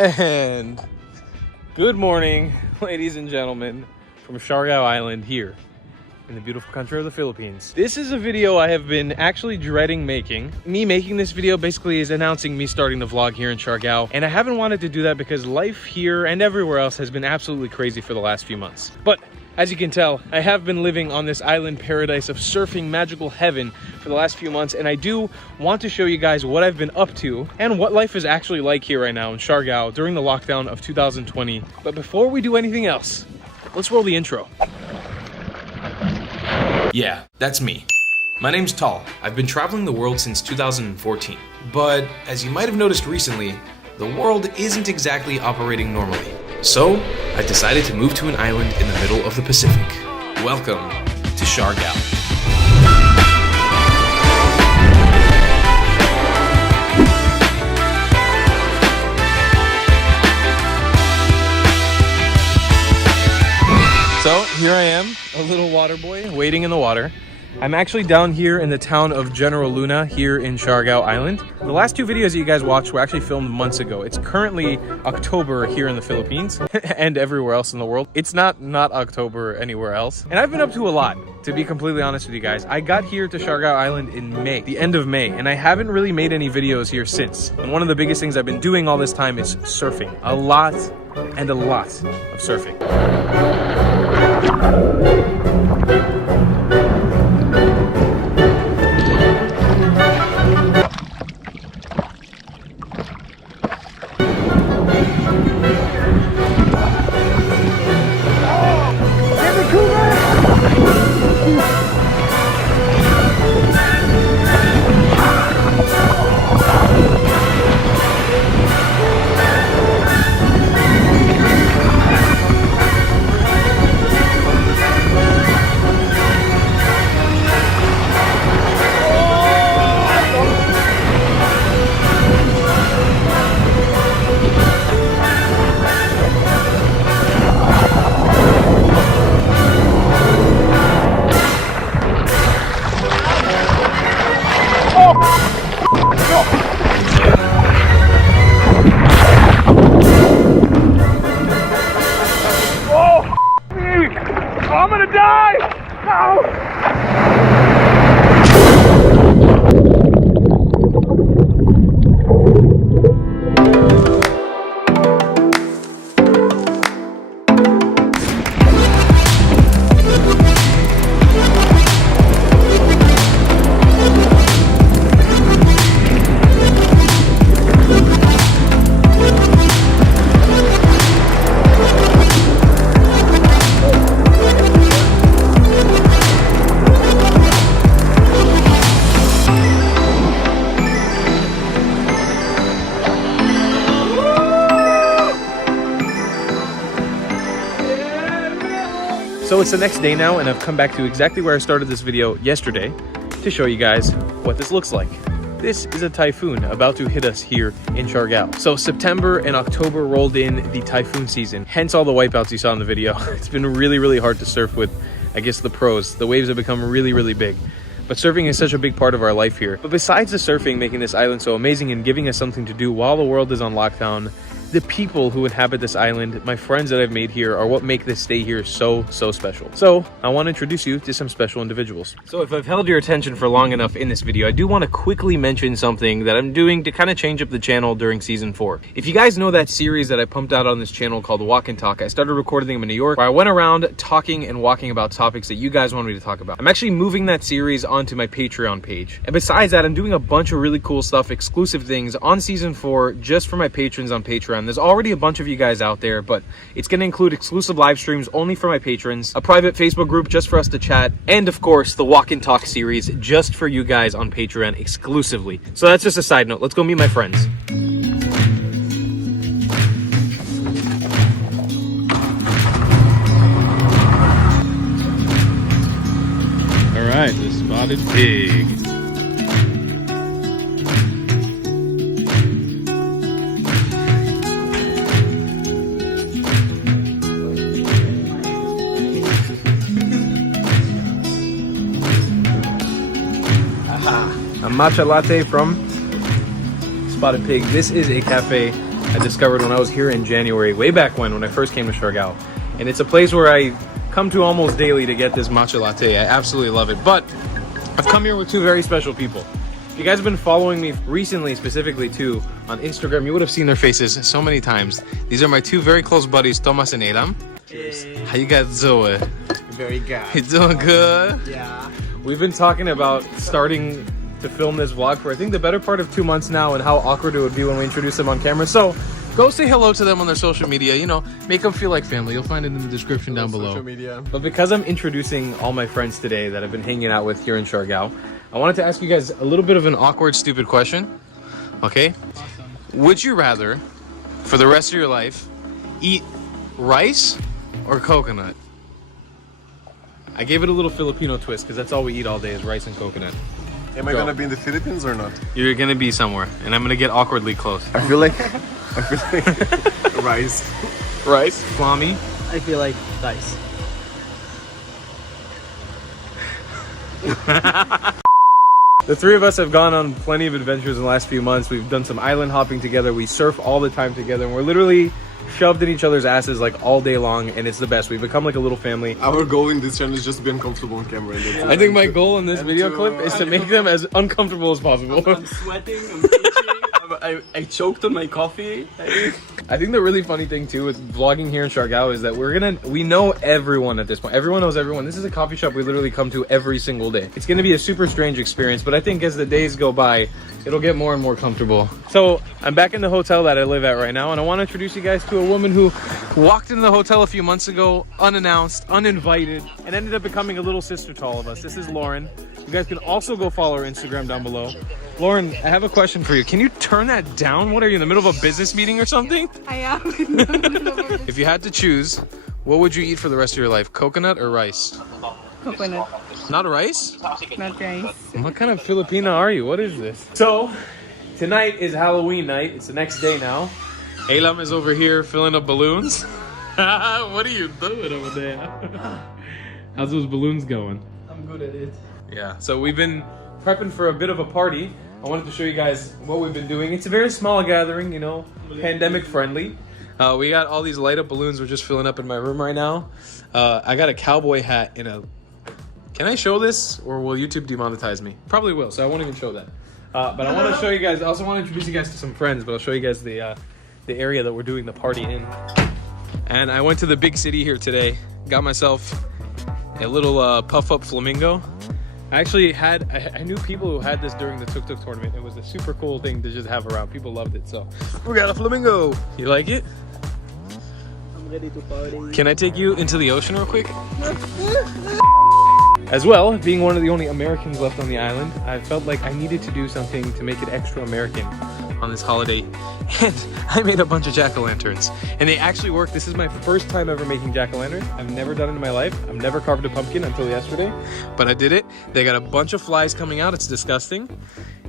And good morning, ladies and gentlemen, from Siargao Island here in the beautiful country of the Philippines. This is a video I have been actually dreading making. Me making this video basically is announcing me starting the vlog here in Siargao, and I haven't wanted to do that because life here and everywhere else has been absolutely crazy for the last few months. But as you can tell, I have been living on this island paradise of surfing magical heaven for the last few months, and I do want to show you guys what I've been up to and what life is actually like here right now in Siargao during the lockdown of 2020. But before we do anything else, let's roll the intro. Yeah, that's me. My name's Tal. I've been traveling the world since 2014. But as you might have noticed recently, the world isn't exactly operating normally. So I decided to move to an island in the middle of the Pacific. Welcome to Siargao. So here I am, a little water boy waiting in the water. I'm actually down here in the town of General Luna here in Siargao Island. The last two videos that you guys watched were actually filmed months ago. It's currently October here in the Philippines and everywhere else in the world. It's not October anywhere else. And I've been up to a lot, to be completely honest with you guys. I got here to Siargao Island in May, the end of May, and I haven't really made any videos here since. And one of the biggest things I've been doing all this time is surfing. A lot and a lot of surfing. I'm gonna die! Ow! So it's the next day now, and I've come back to exactly where I started this video yesterday to show you guys what this looks like. This is a typhoon about to hit us here in Siargao. So September and October rolled in the typhoon season, hence all the wipeouts you saw in the video. It's been really hard to surf with, I guess, the pros. The waves have become really big. But surfing is such a big part of our life here. But besides the surfing making this island so amazing and giving us something to do while the world is on lockdown, the people who inhabit this island, my friends that I've made here, are what make this stay here so special. So I want to introduce you to some special individuals. So if I've held your attention for long enough in this video, I do want to quickly mention something that I'm doing to kind of change up the channel during season 4. If you guys know that series that I pumped out on this channel called Walk and Talk, I started recording them in New York, where I went around talking and walking about topics that you guys want me to talk about. I'm actually moving that series onto my Patreon page. And besides that, I'm doing a bunch of really cool stuff, exclusive things on season 4 just for my patrons on Patreon. There's already a bunch of you guys out there, but it's going to include exclusive live streams only for my patrons, a private Facebook group just for us to chat, and of course the Walk and Talk series just for you guys on Patreon exclusively. So that's just a side note. Let's go meet my friends. All right, the spotted pig. A matcha latte from Spotted Pig. This is a cafe I discovered when I was here in January, way back when I first came to Siargao. And it's a place where I come to almost daily to get this matcha latte. I absolutely love it. But I've come here with two very special people. If you guys have been following me recently, specifically too, on Instagram, you would have seen their faces so many times. These are my two very close buddies, Thomas and Eilam. Cheers. How you guys doing? Very good. You doing good? Yeah. We've been talking about starting to film this vlog for I think the better part of 2 months now, and how awkward it would be when we introduce them on camera. So go say hello to them on their social media, you know, make them feel like family. You'll find it in the description down below. Social media. But because I'm introducing all my friends today that I've been hanging out with here in Siargao, I wanted to ask you guys a little bit of an awkward, stupid question. Okay? Awesome. Would you rather, for the rest of your life, eat rice or coconut? I gave it a little Filipino twist because that's all we eat all day is rice and coconut. Am I gonna be in the Philippines or not? You're gonna be somewhere, and I'm gonna get awkwardly close. I feel like rice. Rice? Flami? I feel like rice. The three of us have gone on plenty of adventures in the last few months. We've done some island hopping together. We surf all the time together, and we're literally shoved in each other's asses like all day long, and it's the best. We've become like a little family. Our goal in this channel is just to be uncomfortable on camera. And that's it. I think my goal in this And video to- clip is to make them as uncomfortable as possible. I'm sweating, I'm itching, I choked on my coffee. I think the really funny thing too with vlogging here in Siargao is that we know everyone at this point. Everyone knows everyone. This is a coffee shop we literally come to every single day. It's gonna be a super strange experience, but I think as the days go by, it'll get more and more comfortable. So I'm back in the hotel that I live at right now, and I want to introduce you guys to a woman who walked into the hotel a few months ago, unannounced, uninvited, and ended up becoming a little sister to all of us. This is Laurin. You guys can also go follow her Instagram down below. Laurin, I have a question for you. Can you turn that down? What are you, in the middle of a business meeting or something? I am. If you had to choose, what would you eat for the rest of your life? Coconut or rice? Coconut, Not rice? not rice. What kind of Filipina are you? What is this? So, tonight is Halloween night. It's the next day now. Eilam is over here filling up balloons. What are you doing over there? How's those balloons going? I'm good at it. Yeah, so we've been prepping for a bit of a party. I wanted to show you guys what we've been doing. It's a very small gathering, you know, pandemic friendly. We got all these light up balloons we're just filling up in my room right now. I got a cowboy hat in a... Can I show this or will YouTube demonetize me? Probably will, so I won't even show that. But I want to show you guys, I also want to introduce you guys to some friends, but I'll show you guys the area that we're doing the party in. And I went to the big city here today, got myself a little puff-up flamingo. I actually I knew people who had this during the Tuk Tuk tournament. It was a super cool thing to just have around. People loved it, so we got a flamingo. You like it? I'm ready to party. Can I take you into the ocean real quick? As well, being one of the only Americans left on the island, I felt like I needed to do something to make it extra American on this holiday. And I made a bunch of jack-o'-lanterns. And they actually work. This is my first time ever making jack-o'-lanterns. I've never done it in my life. I've never carved a pumpkin until yesterday. But I did it. They got a bunch of flies coming out. It's disgusting.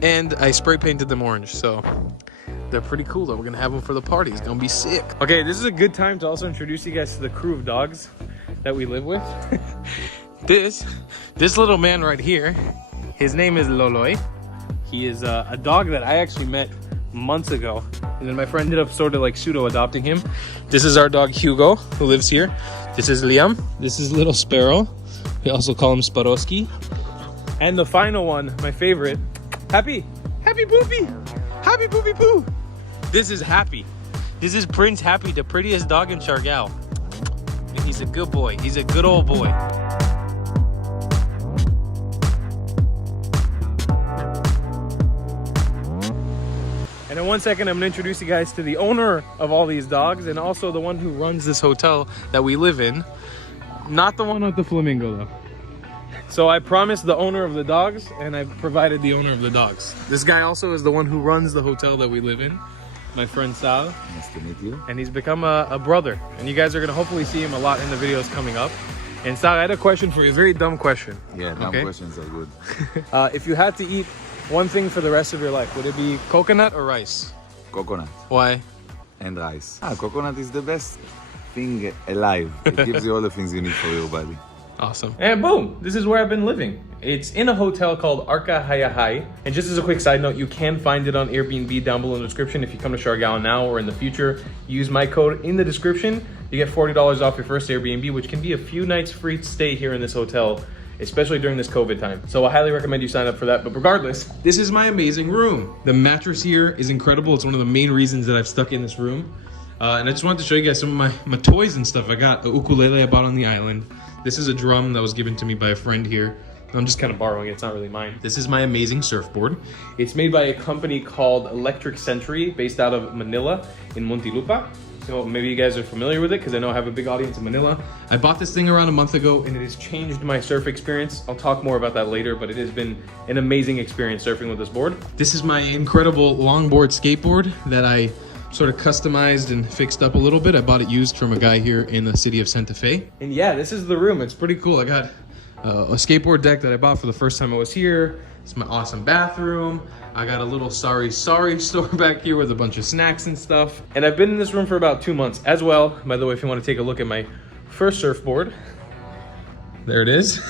And I spray painted them orange. So they're pretty cool though. We're gonna have them for the party. It's gonna be sick. Okay, this is a good time to also introduce you guys to the crew of dogs that we live with. This little man right here, his name is Loloy. He is a dog that I actually met months ago, and then my friend ended up sort of like pseudo adopting him. This is our dog Hugo, who lives here. This is Liam. This is Little Sparrow. We also call him Sparowski. And the final one, my favorite, Happy Poopy, Happy Poopy Poo. This is Happy. This is Prince Happy, the prettiest dog in Siargao. And he's a good boy. He's a good old boy. And in 1 second, I'm gonna introduce you guys to the owner of all these dogs and also the one who runs this hotel that we live in. Not the one with the flamingo though. So I promised the owner of the dogs and I provided the owner of the dogs. This guy also is the one who runs the hotel that we live in. My friend Saar. Nice to meet you. And he's become a brother. And you guys are gonna hopefully see him a lot in the videos coming up. And Saar, I had a question for you, a very dumb question. Yeah, dumb Okay. questions are good. If you had to eat one thing for the rest of your life, would it be coconut or rice? Coconut Why? and rice. Coconut is the best thing alive. It gives you all the things you need for your body. Awesome. And boom, this is where I've been living. It's in a hotel called ArkaHayahay. And just as a quick side note, you can find it on Airbnb down below in the description. If you come to Siargao now or in the future, use my code in the description. You get $40 off your first Airbnb, which can be a few nights free to stay here in this hotel, especially during this COVID time. So I highly recommend you sign up for that. But regardless, this is my amazing room. The mattress here is incredible. It's one of the main reasons that I've stuck in this room. And I just wanted to show you guys some of my toys and stuff. I got a ukulele I bought on the island. This is a drum that was given to me by a friend here. I'm just kind of borrowing it, it's not really mine. This is my amazing surfboard. It's made by a company called Electric Century, based out of Manila in Muntinlupa. So maybe you guys are familiar with it because I know I have a big audience in Manila. I bought this thing around a month ago and it has changed my surf experience. I'll talk more about that later, but it has been an amazing experience surfing with this board. This is my incredible longboard skateboard that I sort of customized and fixed up a little bit. I bought it used from a guy here in the city of Santa Fe. And yeah, this is the room. It's pretty cool. I got a skateboard deck that I bought for the first time I was here. It's my awesome bathroom. I got a little sorry store back here with a bunch of snacks and stuff. And I've been in this room for about 2 months as well. By the way, if you want to take a look at my first surfboard, there it is.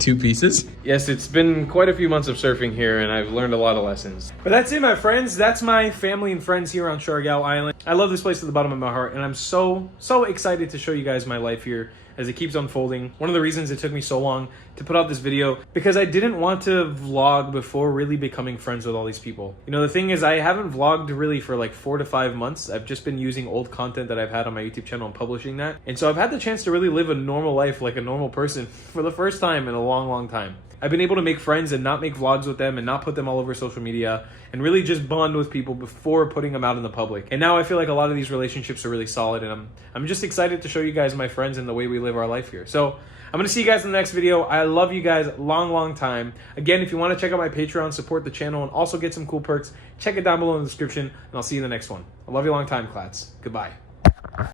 2 pieces. Yes, it's been quite a few months of surfing here and I've learned a lot of lessons. But that's it, my friends. That's my family and friends here on Siargao Island. I love this place to the bottom of my heart and I'm so excited to show you guys my life here as it keeps unfolding. One of the reasons it took me so long to put out this video, because I didn't want to vlog before really becoming friends with all these people. You know, the thing is, I haven't vlogged really for like 4 to 5 months. I've just been using old content that I've had on my YouTube channel and publishing that. And so I've had the chance to really live a normal life like a normal person for the first time in a long time. I've been able to make friends and not make vlogs with them and not put them all over social media and really just bond with people before putting them out in the public. And now I feel like a lot of these relationships are really solid and I'm just excited to show you guys my friends and the way we live our life here. So I'm gonna see you guys in the next video. I love you guys long time. Again, if you wanna check out my Patreon, support the channel and also get some cool perks, check it down below in the description and I'll see you in the next one. I love you long time, Clads. Goodbye.